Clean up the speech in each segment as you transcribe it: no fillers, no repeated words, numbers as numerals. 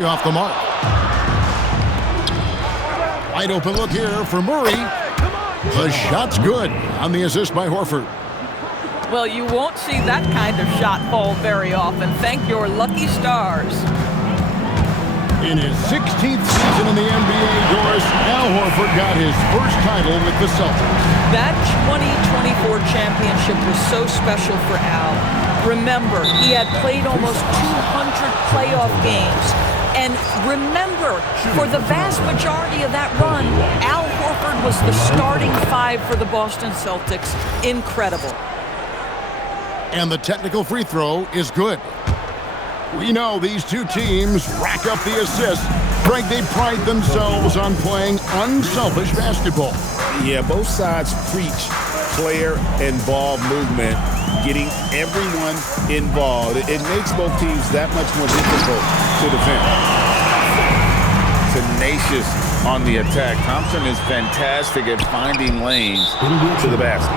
Off the mark. Wide open look here for Murray. The shot's good on the assist by Horford. Well, you won't see that kind of shot fall very often. Thank your lucky stars. In his 16th season in the NBA, Doris, Al Horford got his first title with the Celtics. That 2024 championship was so special for Al. Remember, he had played almost 200 playoff games. And remember, for the vast majority of that run, Al Horford was the starting five for the Boston Celtics. Incredible. And the technical free throw is good. We know these two teams rack up the assists. Greg, they pride themselves on playing unselfish basketball. Yeah, both sides preach player and ball movement, getting everyone involved. It makes both teams that much more difficult to defend. Tenacious on the attack. Thompson is fantastic at finding lanes to the basket.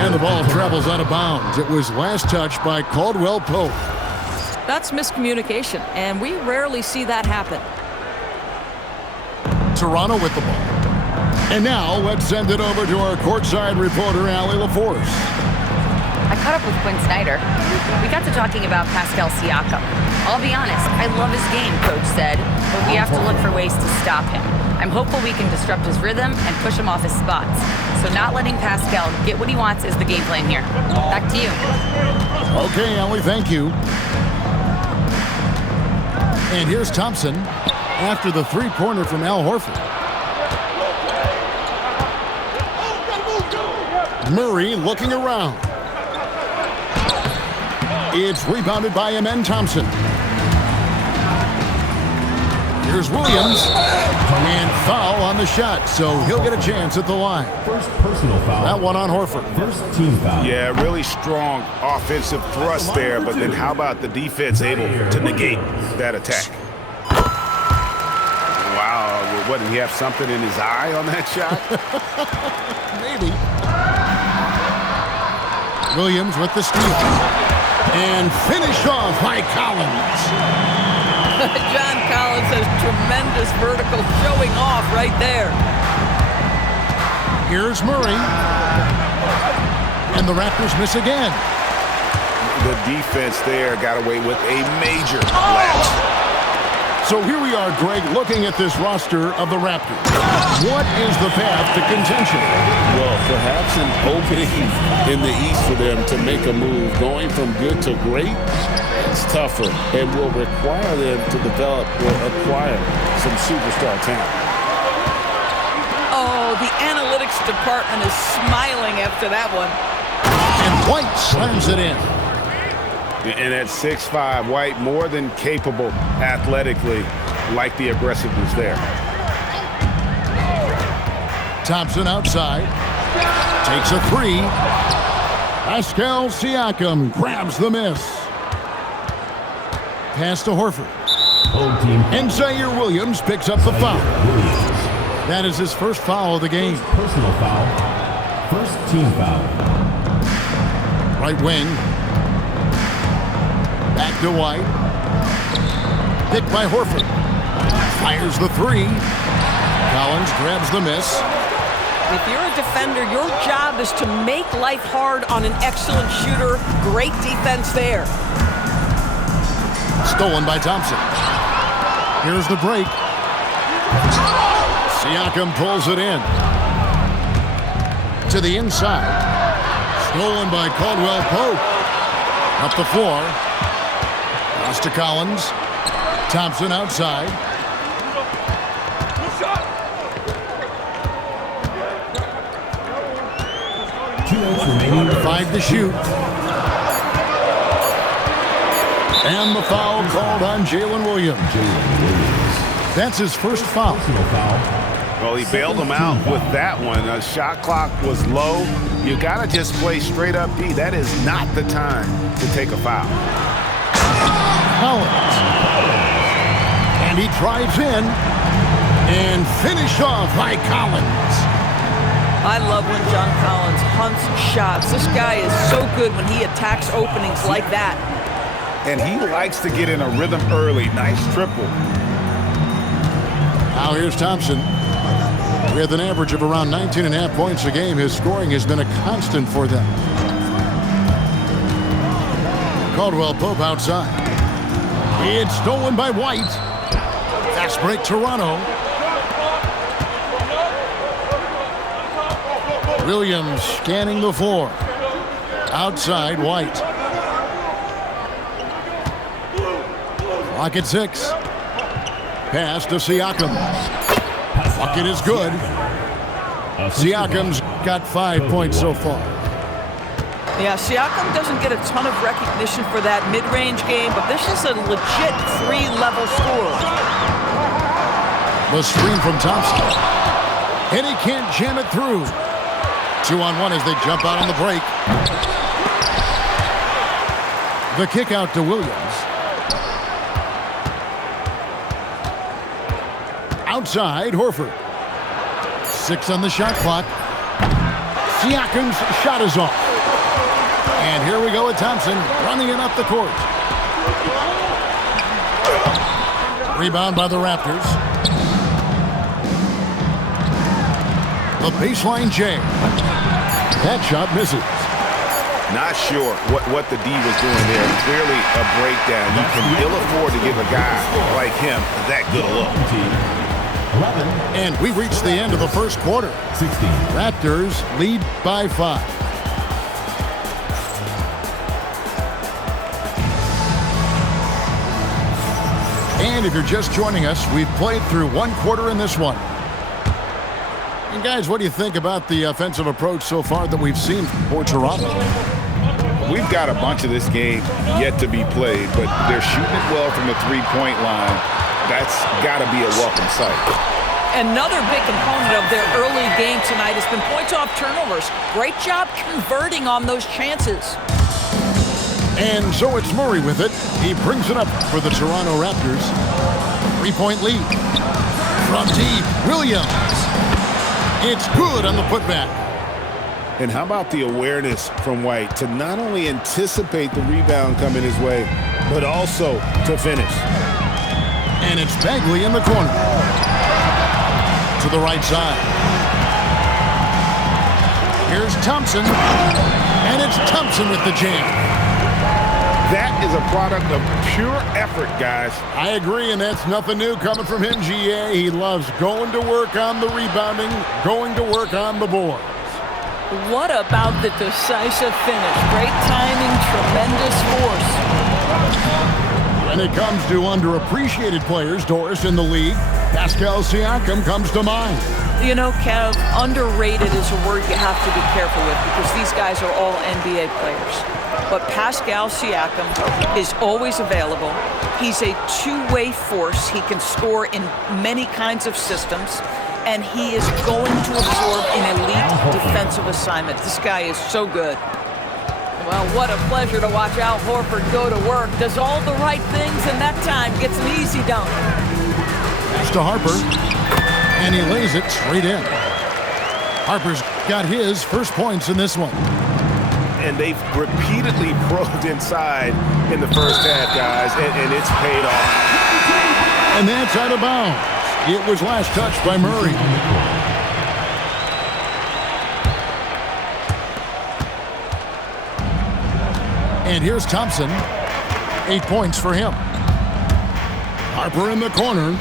And the ball travels out of bounds. It was last touched by Caldwell Pope. That's miscommunication, and we rarely see that happen. Toronto with the ball. And now let's send it over to our courtside reporter, Allie LaForce. I caught up with Quinn Snyder. We got to talking about Pascal Siakam. I'll be honest, I love his game, Coach said, but we have to look for ways to stop him. I'm hopeful we can disrupt his rhythm and push him off his spots. So not letting Pascal get what he wants is the game plan here. Back to you. Okay, Allie, thank you. And here's Thompson after the three-pointer from Al Horford. Murray looking around. It's rebounded by Amen Thompson. Here's Williams. And foul on the shot, so he'll get a chance at the line. First personal foul. That one on Horford. First team foul. Yeah, really strong offensive thrust there, but then how about the defense able to negate that attack? Wow, what, did he have something in his eye on that shot? Maybe. Williams with the steal. And finished off by Collins. John Collins has tremendous vertical showing off right there. Here's Murray. And the Raptors miss again. The defense there got away with a major lapse. So here we are, Greg, looking at this roster of the Raptors. What is the path to contention? Well, perhaps an opening in the East for them to make a move. Going from good to great, it's tougher and will require them to develop or acquire some superstar talent. Oh, the analytics department is smiling after that one. And White slams it in. And at 6'5", White more than capable athletically, like the aggressiveness there. Thompson outside. Takes a three. Pascal Siakam grabs the miss. Pass to Horford. And Zaire Williams picks up the foul. That is his first foul of the game. Personal foul. First team foul. Right wing. Back to White. Picked by Horford. Fires the three. Collins grabs the miss. If you're a defender, your job is to make life hard on an excellent shooter. Great defense there. Stolen by Thompson. Here's the break. Siakam pulls it in. To the inside. Stolen by Caldwell Pope. Up the floor. Pass to Collins. Thompson outside. Five to shoot. And the foul called on Jalen Williams. That's his first foul. Well, he bailed him out with that one. The shot clock was low. You got to just play straight up D. That is not the time to take a foul. Collins. And he drives in and finished off by Collins. I love when John Collins hunts shots. This guy is so good when he attacks openings like that. and he likes to get in a rhythm early. Nice triple. Now here's Thompson. With an average of around 19.5 points a game, his scoring has been a constant for them. Caldwell Pope outside. It's stolen by White. Fast break Toronto. Williams scanning the floor. Outside White. Clock at 6. Pass to Siakam. Bucket is good. Siakam's got 5 points so far. Yeah, Siakam doesn't get a ton of recognition for that mid-range game, but this is a legit 3-level scorer. The screen from Thompson. And he can't jam it through. 2-on-1 as they jump out on the break. The kick out to Williams. Outside, Horford. 6 on the shot clock. Siakam's shot is off. And here we go with Thompson running it up the court. Rebound by the Raptors. The baseline J. That shot misses. Not sure what the D was doing there. Clearly a breakdown. You can ill afford to give a guy like him that good a look. 11, And we reach the end of the first quarter. 16. Raptors lead by 5. And if you're just joining us, we've played through 1 quarter in this one. And guys, what do you think about the offensive approach so far that we've seen for Toronto? We've got a bunch of this game yet to be played, but they're shooting it well from the three-point line. That's got to be a welcome sight. Another big component of their early game tonight has been points off turnovers. Great job converting on those chances. And so it's Murray with it. He brings it up for the Toronto Raptors. 3-point lead. From deep, Williams. It's good on the putback. And how about the awareness from White to not only anticipate the rebound coming his way, but also to finish. And it's Bagley in the corner. To the right side. Here's Thompson. And it's Thompson with the jam. That is a product of pure effort, guys. I agree, and that's nothing new coming from him, GA. He loves going to work on the rebounding, going to work on the boards. What about the decisive finish? Great timing, tremendous force. When it comes to underappreciated players, Doris, in the league, Pascal Siakam comes to mind. You know, Kev, underrated is a word you have to be careful with because these guys are all NBA players. But Pascal Siakam is always available. He's a two-way force. He can score in many kinds of systems. And he is going to absorb an elite defensive assignment. This guy is so good. Well, what a pleasure to watch Al Horford go to work. Does all the right things, and that time gets an easy dunk. Pass to Harper, and he lays it straight in. Harper's got his first points in this one. And they've repeatedly probed inside in the first half, guys, and it's paid off. And that's out of bounds. It was last touched by Murray. And here's Thompson. 8 points for him. Harper in the corner.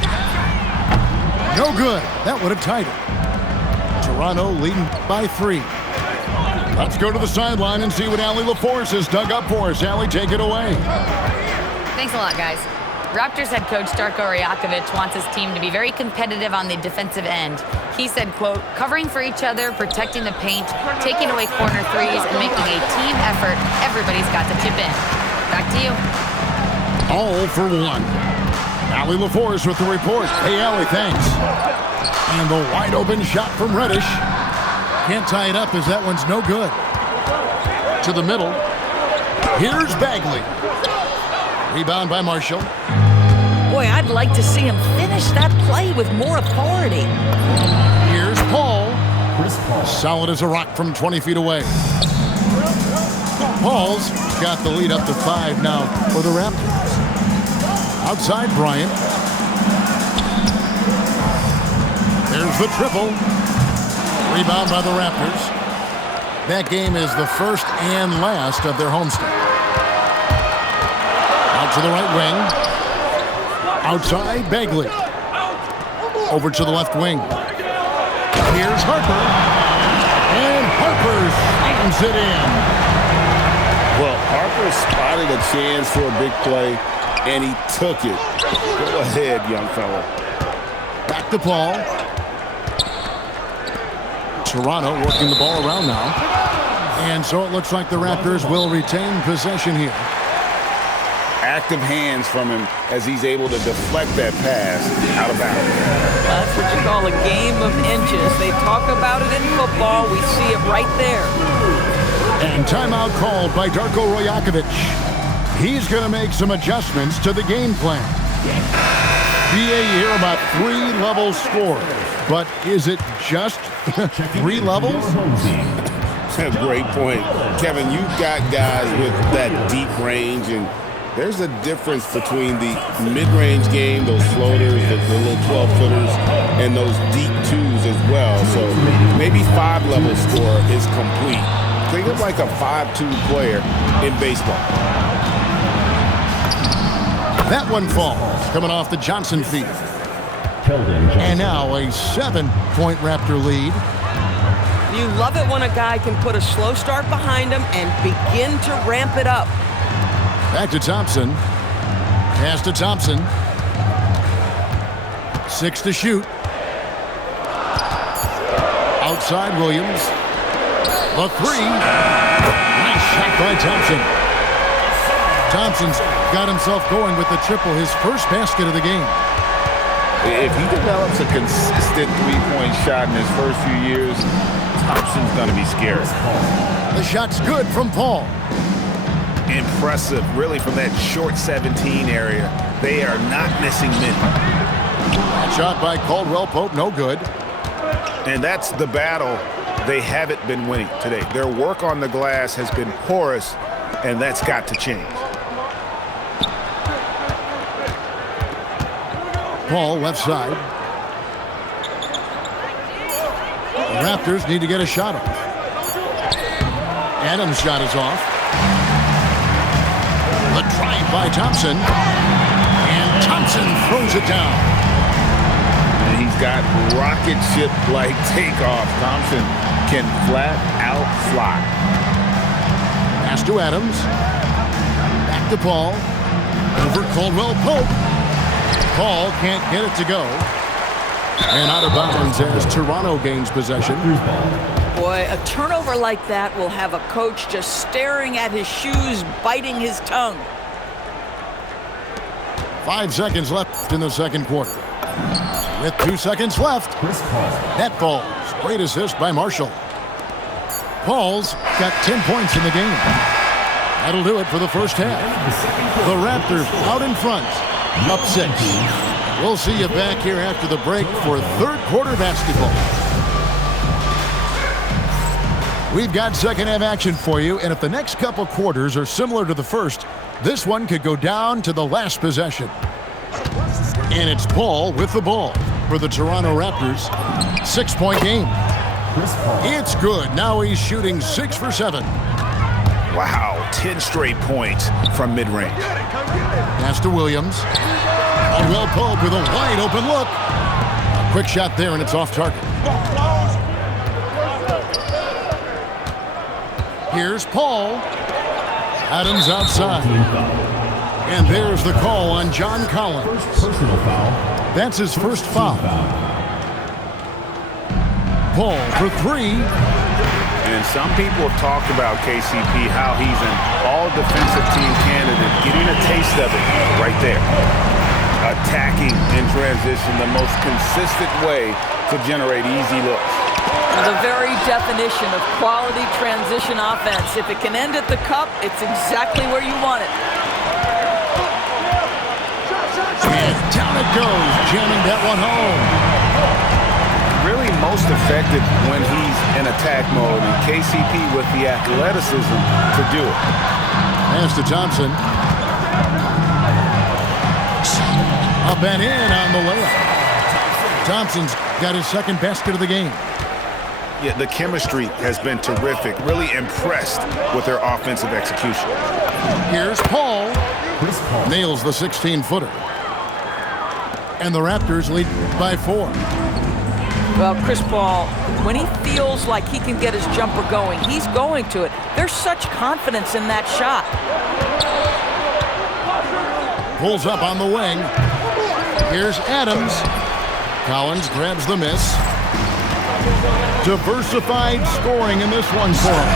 No good. That would have tied it. Toronto leading by 3. Let's go to the sideline and see what Allie LaForce has dug up for us. Allie, take it away. Thanks a lot, guys. Raptors head coach Darko Rajakovic wants his team to be very competitive on the defensive end. He said, quote, covering for each other, protecting the paint, taking away corner threes, and making a team effort. Everybody's got to chip in. Back to you. All for 1. Allie LaForce with the report. Hey, Allie, thanks. And the wide open shot from Reddish. Can't tie it up as that one's no good. To the middle. Here's Bagley. Rebound by Marshall. Boy, I'd like to see him finish that play with more authority. Here's Paul. Chris Paul. Solid as a rock from 20 feet away. Paul's got the lead up to 5 now for the Raptors. Outside Bryant. There's the triple. Rebound by the Raptors. That game is the first and last of their homestand. Out to the right wing. Outside Bagley. Over to the left wing. Here's Harper. And Harper slams it in. Well, Harper spotted a chance for a big play, and he took it. Go ahead, young fella. Back to Paul. Toronto working the ball around now. And so it looks like the Raptors will retain possession here. Active hands from him as he's able to deflect that pass out of bounds. That's what you call a game of inches. They talk about it in football. We see it right there. And timeout called by Darko Rajakovic. He's going to make some adjustments to the game plan. BA here about 3-level score. But is it just 3 levels? Great point. Kevin, you've got guys with that deep range, and there's a difference between the mid-range game, those floaters, the little 12-footers, and those deep twos as well. So maybe 5-level score is complete. Think of like a 5-2 player in baseball. That one falls, coming off the Johnson feed. And now a 7-point Raptor lead. You love it when a guy can put a slow start behind him and begin to ramp it up. Back to Thompson. Pass to Thompson. 6 to shoot. Outside Williams. The 3. Nice shot by Thompson. Thompson's got himself going with the triple, his first basket of the game. If he develops a consistent three-point shot in his first few years, Thompson's going to be scary. The shot's good from Paul. Impressive, really, from that short 17 area. They are not missing many. That shot by Caldwell Pope, no good. And that's the battle they haven't been winning today. Their work on the glass has been porous, and that's got to change. Paul left side. The Raptors need to get a shot off. Adams' shot is off. The drive by Thompson. And Thompson throws it down. And he's got rocket ship-like takeoff. Thompson can flat out fly. Pass to Adams. Back to Paul. Over Caldwell Pope. Paul can't get it to go. And out of bounds as Toronto gains possession. Boy, a turnover like that will have a coach just staring at his shoes, biting his tongue. 5 seconds left in the second quarter. With 2 seconds left, that falls. Great assist by Marshall. Paul's got 10 points in the game. That'll do it for the first half. The Raptors out in front, up 6. We'll see you back here after the break for third quarter basketball. We've got second half action for you, and if the next couple quarters are similar to the first, this one could go down to the last possession. And it's Paul with the ball for the Toronto Raptors. 6-point game. It's good. Now he's shooting 6 for 7. Wow, 10 straight points from mid-range. Pass to Williams. Caldwell Pope with a wide open look. A quick shot there, and it's off target. Here's Paul. Adams outside. And there's the call on John Collins. Personal foul. That's his first foul. Paul for 3. And some people have talked about KCP, how he's an all-defensive team candidate, getting a taste of it right there. Attacking in transition, the most consistent way to generate easy looks. The very definition of quality transition offense. If it can end at the cup, it's exactly where you want it. And down it goes, jamming that one home. Really most effective when he's in attack mode, and KCP with the athleticism to do it. Pass to Thompson. Up and in on the layup. Thompson's got his second basket of the game. Yeah, the chemistry has been terrific. Really impressed with their offensive execution. Here's Paul. Chris Paul. Nails the 16-footer. And the Raptors lead by 4. Well, Chris Paul, when he feels like he can get his jumper going, he's going to it. There's such confidence in that shot. Pulls up on the wing. Here's Adams. Collins grabs the miss. Diversified scoring in this one for him.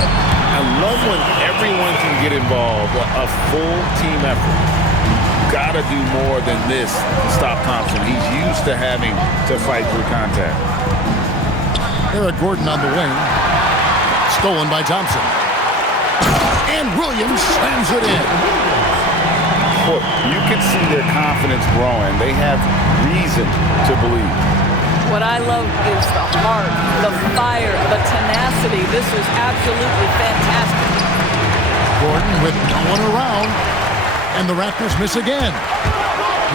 I love when everyone can get involved, a full team effort. Gotta do more than this to stop Thompson. He's used to having to fight through contact. Eric Gordon on the wing. Stolen by Thompson. And Williams slams it in. Look, you can see their confidence growing. They have reason to believe. What I love is the heart, the fire, the tenacity. This is absolutely fantastic. Gordon with no one around. And the Raptors miss again.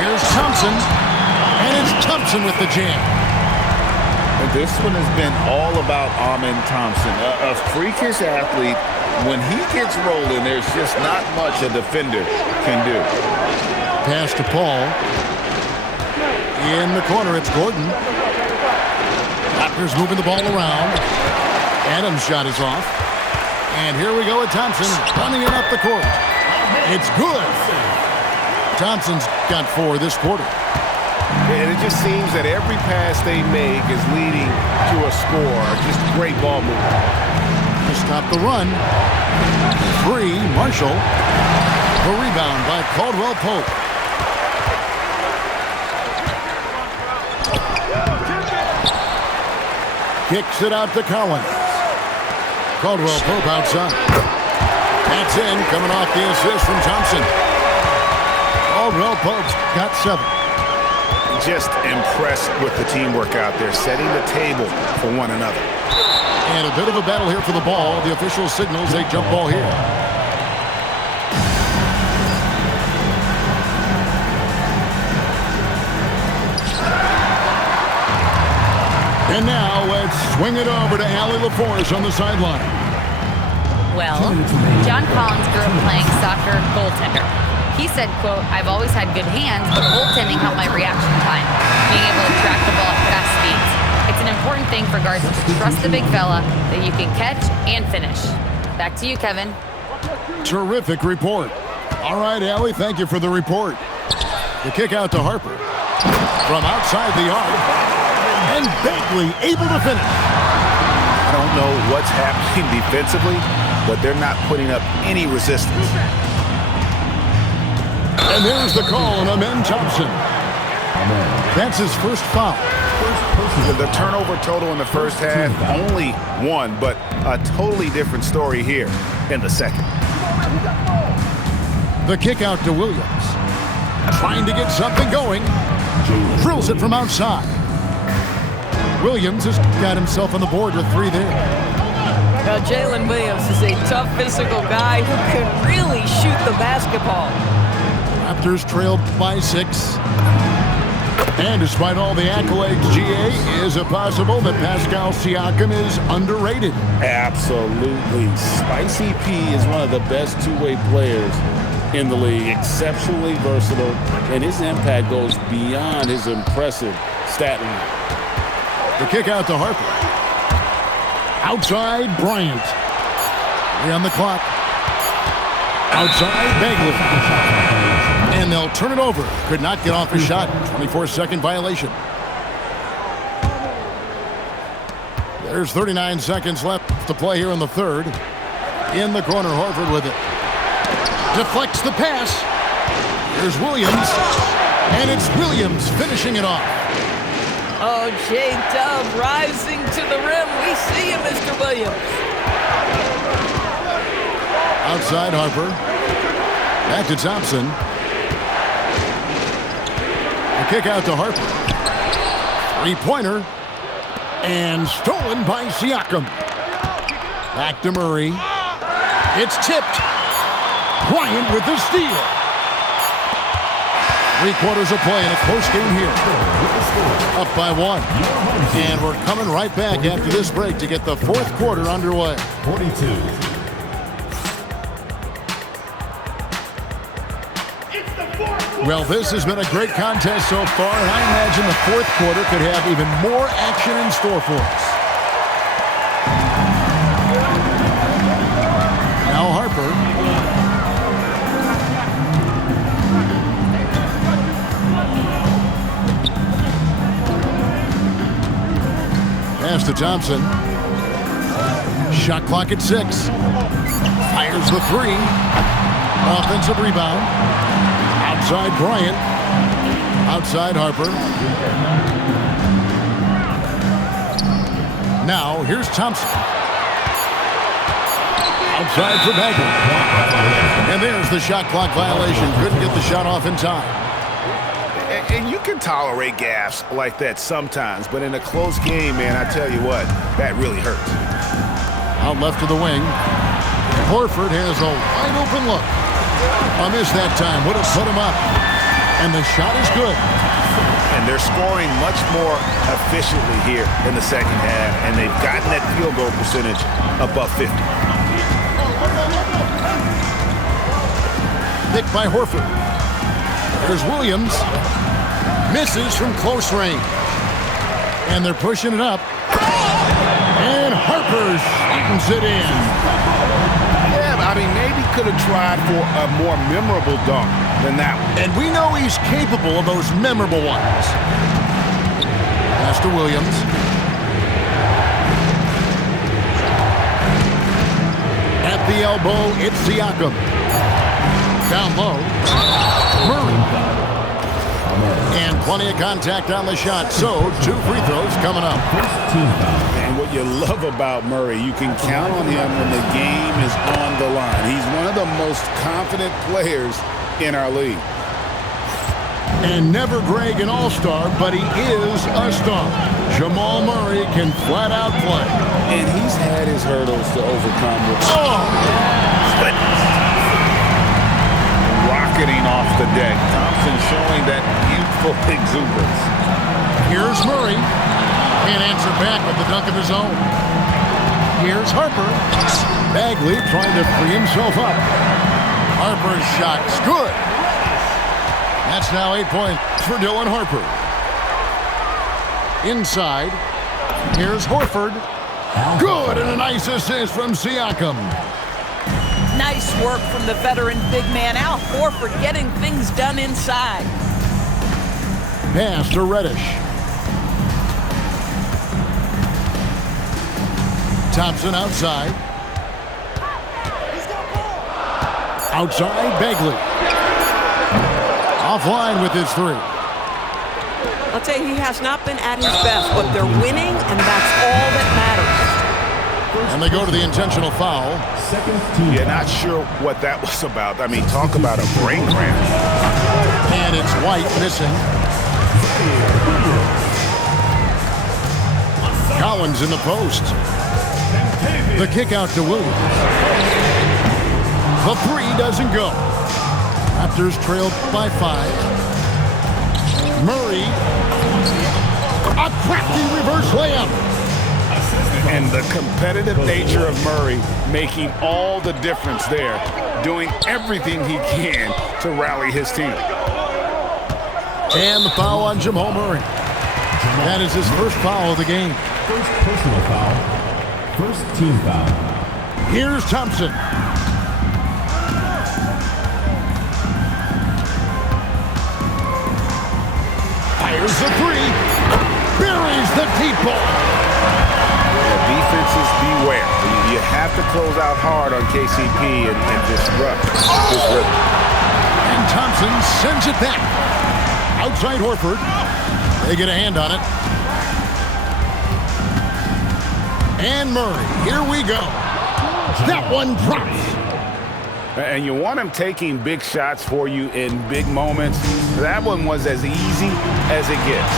Here's Thompson. And it's Thompson with the jam. And this one has been all about Amen Thompson, a freakish athlete. When he gets rolling, there's just not much a defender can do. Pass to Paul. In the corner, it's Gordon. Raptors moving the ball around. Adams' shot is off. And here we go with Thompson running it up the court. It's good. Thompson's got 4 this quarter. And it just seems that every pass they make is leading to a score. Just great ball movement. To stop the run. 3, Marshall. The rebound by Caldwell Pope. Kicks it out to Collins. Caldwell Pope outside. That's in, coming off the assist from Thompson. Caldwell Pope's got 7. Just impressed with the teamwork out there, setting the table for one another. And a bit of a battle here for the ball. The official signals a jump ball here. And now let's swing it over to Allie LaForce on the sideline. Well, John Collins grew up playing soccer goaltender. He said, quote, "I've always had good hands, but goaltending helped my reaction time, being able to track the ball at fast speeds. It's an important thing for guards to trust the big fella that you can catch and finish." Back to you, Kevin. Terrific report. All right, Allie, thank you for the report. The kick out to Harper. From outside the arc. And Bagley able to finish. I don't know what's happening defensively, but they're not putting up any resistance. And there's the call on Amen Thompson. That's his first foul. The turnover total in the first half, only 1, but a totally different story here in the second. The kick out to Williams. Trying to get something going. Drills it from outside. Williams has got himself on the board with 3 there. Now, Jalen Williams is a tough physical guy who can really shoot the basketball. Raptors trailed by 6. And despite all the accolades, GA, is it possible that Pascal Siakam is underrated? Absolutely. Spicy P is one of the best two-way players in the league. Exceptionally versatile, and his impact goes beyond his impressive stat line. The kick out to Harper. Outside, Bryant. 3 on the clock. Outside, Bagley. And they'll turn it over. Could not get off his shot. 24-second violation. There's 39 seconds left to play here in the third. In the corner, Horford with it. Deflects the pass. Here's Williams. And it's Williams finishing it off. Oh, J-Dub rising to the rim. We see him, Mr. Williams. Outside Harper. Back to Thompson. A kick out to Harper. 3-pointer. And stolen by Siakam. Back to Murray. It's tipped. Bryant with the steal. 3 quarters of play in a close game here. Up by 1. And we're coming right back after this break to get the 4th quarter underway. 42. Well, this has been a great contest so far, and I imagine the 4th quarter could have even more action in store for us. Now Harper. Pass to Thompson. Shot clock at 6. Fires the 3. Offensive rebound. Outside Bryant. Outside Harper. Now here's Thompson. Outside for Bagley. And there's the shot clock violation. Couldn't get the shot off in time. And you can tolerate gaffes like that sometimes, but in a close game, man, I tell you what, that really hurts. Out left to the wing. Horford has a wide open look. A miss that time. Would have put him up. And the shot is good. And they're scoring much more efficiently here in the second half, and they've gotten that field goal percentage above 50. Picked by Horford. There's Williams. Misses from close range. And they're pushing it up. And Harper slams it in. Yeah, I mean, maybe could have tried for a more memorable dunk than that one. And we know he's capable of those memorable ones. Pass to Williams. At the elbow, it's Siakam. Down low. Murray. And plenty of contact on the shot. So, 2 free throws coming up. And what you love about Murray, you can count on him when the game is on the line. He's one of the most confident players in our league. And never Greg an all-star, but he is a star. Jamal Murray can flat out play. And he's had his hurdles to overcome. Rocketing off the deck. Thompson showing that youthful exuberance. Here's Murray. Can't answer back with the dunk of his own. Here's Harper. Bagley trying to free himself up. Harper's shot's good. That's now 8 points for Dylan Harper. Inside. Here's Horford. Good, and a nice assist from Siakam. Nice work from the veteran big man, Al Horford, getting things done inside. Pass to Reddish. Thompson outside. Outside, Bagley. Offline with his 3. I'll tell you, he has not been at his best, but they're winning, and that's all that matters. And they go to the intentional foul. Yeah, not sure what that was about. I mean, talk about a brain cramp. And it's White missing. Collins in the post. The kick out to Williams. The 3 doesn't go. Raptors trailed by 5. Murray. A crafty reverse layup. And the competitive nature of Murray making all the difference there, doing everything he can to rally his team. And the foul on Jamal Murray. That is his first foul of the game. First personal foul. First team foul. Here's Thompson. Fires the 3. Buries the deep ball. Defenses beware. You have to close out hard on KCP and disrupt this rhythm. And Thompson sends it back. Outside Horford. They get a hand on it. And Murray. Here we go. That one drops. And you want him taking big shots for you in big moments. That one was as easy as it gets.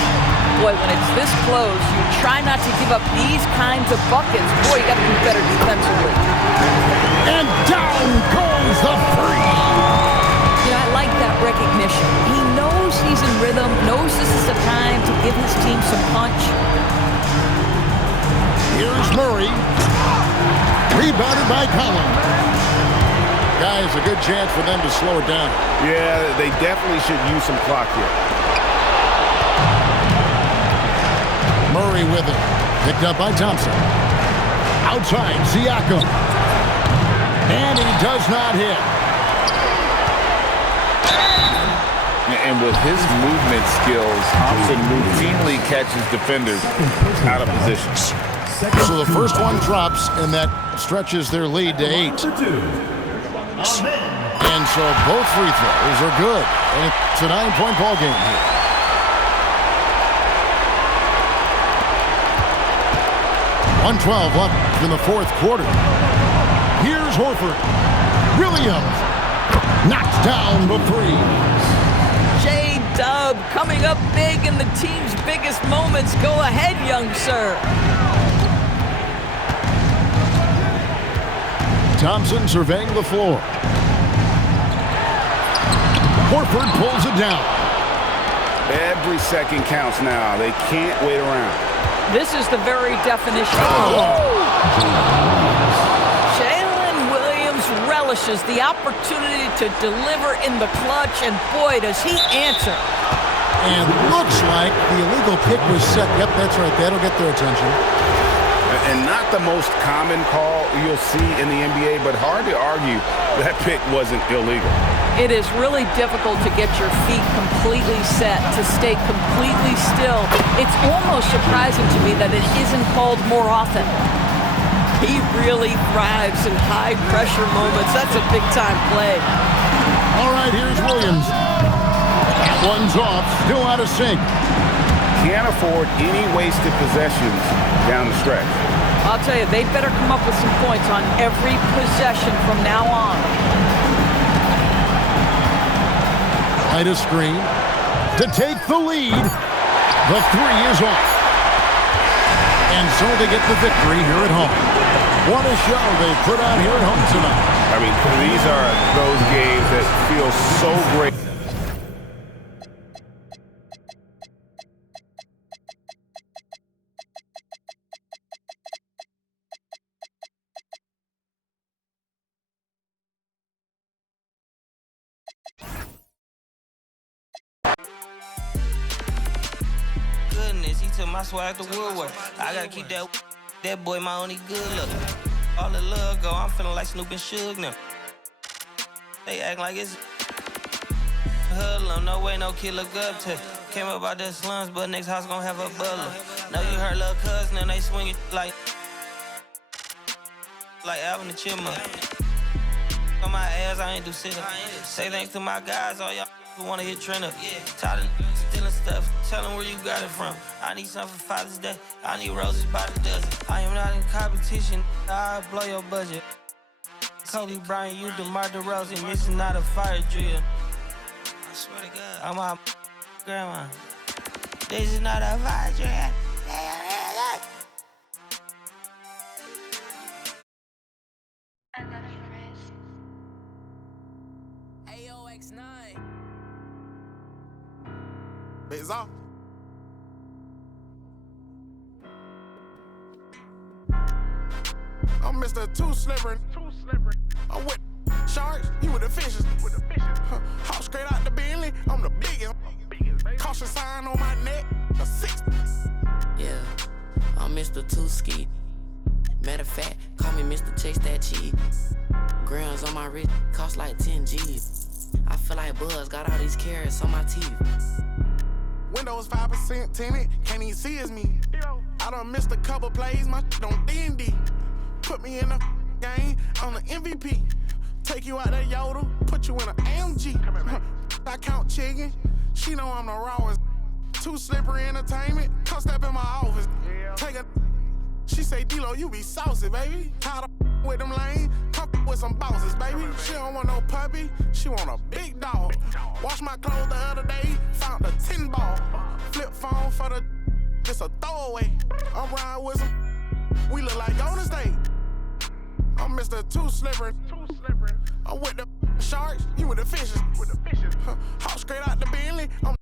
Boy, when it's this close, you try not to give up these kinds of buckets. Boy, you got to be better defensively. And down goes the three. I like that recognition. He knows he's in rhythm, knows this is the time to give his team some punch. Here's Murray. Rebounded by Collins. Guys, a good chance for them to slow it down. Yeah, they definitely should use some clock here. Murray with it. Picked up by Thompson. Outside, Siakam. And he does not hit. And with his movement skills, Thompson routinely catches defenders out of position. So the first one drops, and that stretches their lead to 8. And so both free throws are good. And it's a 9-point ball game here. .112 left in the fourth quarter. Here's Horford. Williams knocks down the three. J-Dub coming up big in the team's biggest moments. Go ahead, young sir. Thompson surveying the floor. Horford pulls it down. Every second counts now. They can't wait around. This is the very definition. Jalen Williams relishes the opportunity to deliver in the clutch, and boy, does he answer. And looks like the illegal kick was set. Yep, that's right. That'll get their attention. And not the most common call you'll see in the NBA, but hard to argue that pick wasn't illegal. It is really difficult to get your feet completely set, to stay completely still. It's almost surprising to me that it isn't called more often. He really thrives in high-pressure moments. That's a big-time play. All right, here's Williams. That one's off, still out of sync. Can't afford any wasted possessions down the stretch. I'll tell you, they better come up with some points on every possession from now on. A screen to take the lead. The three is off. And so they get the victory here at home. What a show they put on here at home tonight. I mean, these are those games that feel so great. My swag to Woodward. I gotta keep that boy my only good look. All the love go, I'm feeling like Snoop and Suge now. They act like it's hoodlum, no way no kid look up to. Came up out the slums, but next house gon' have a butler. Know you heard little cousin and they swing it like Alvin the Chipmunk. On my ass, I ain't do sit up. Say thanks to my guys, all y'all who wanna hit trend up. Tired of stealing stuff, tell them where you got it from. I need something for Father's Day, I need roses by the dozen. I am not in competition, I'll blow your budget. Kobe Bryant, you DeMar DeRozan, this is not a fire drill. I swear to God, I'm my grandma. This is not a fire drill. AOX9. It's off. I'm Mr. Too Slippery. I'm with sharks, you with the fishes. Hop straight out the Bentley, I'm the biggest. Caution sign on my neck, a 6. Yeah, I'm Mr. Too Ski. Matter of fact, call me Mr. Chase That Cheese. Grams on my wrist, cost like 10 G's. I feel like Buzz got all these carrots on my teeth. Windows 5% tinted, can't even see it's me. I done missed a couple plays, my shit on D&D. Put me in the game, I'm the MVP. Take you out that Yoda, put you in an AMG. I count chicken, she know I'm the rawest. Too Slippery Entertainment, come step in my office. Take a, she say, D-Lo, you be saucy, baby. Tired of with them lanes, come with some bosses, baby. She don't want no puppy, she want a big dog. Wash my clothes the other day, found a 10 ball. Flip phone for the this a throwaway. I'm riding with some. We look like Golden State. I'm Mr. Too Slippery. I'm with the Sharks. You with the Fishes. Hop straight out the Bentley. I'm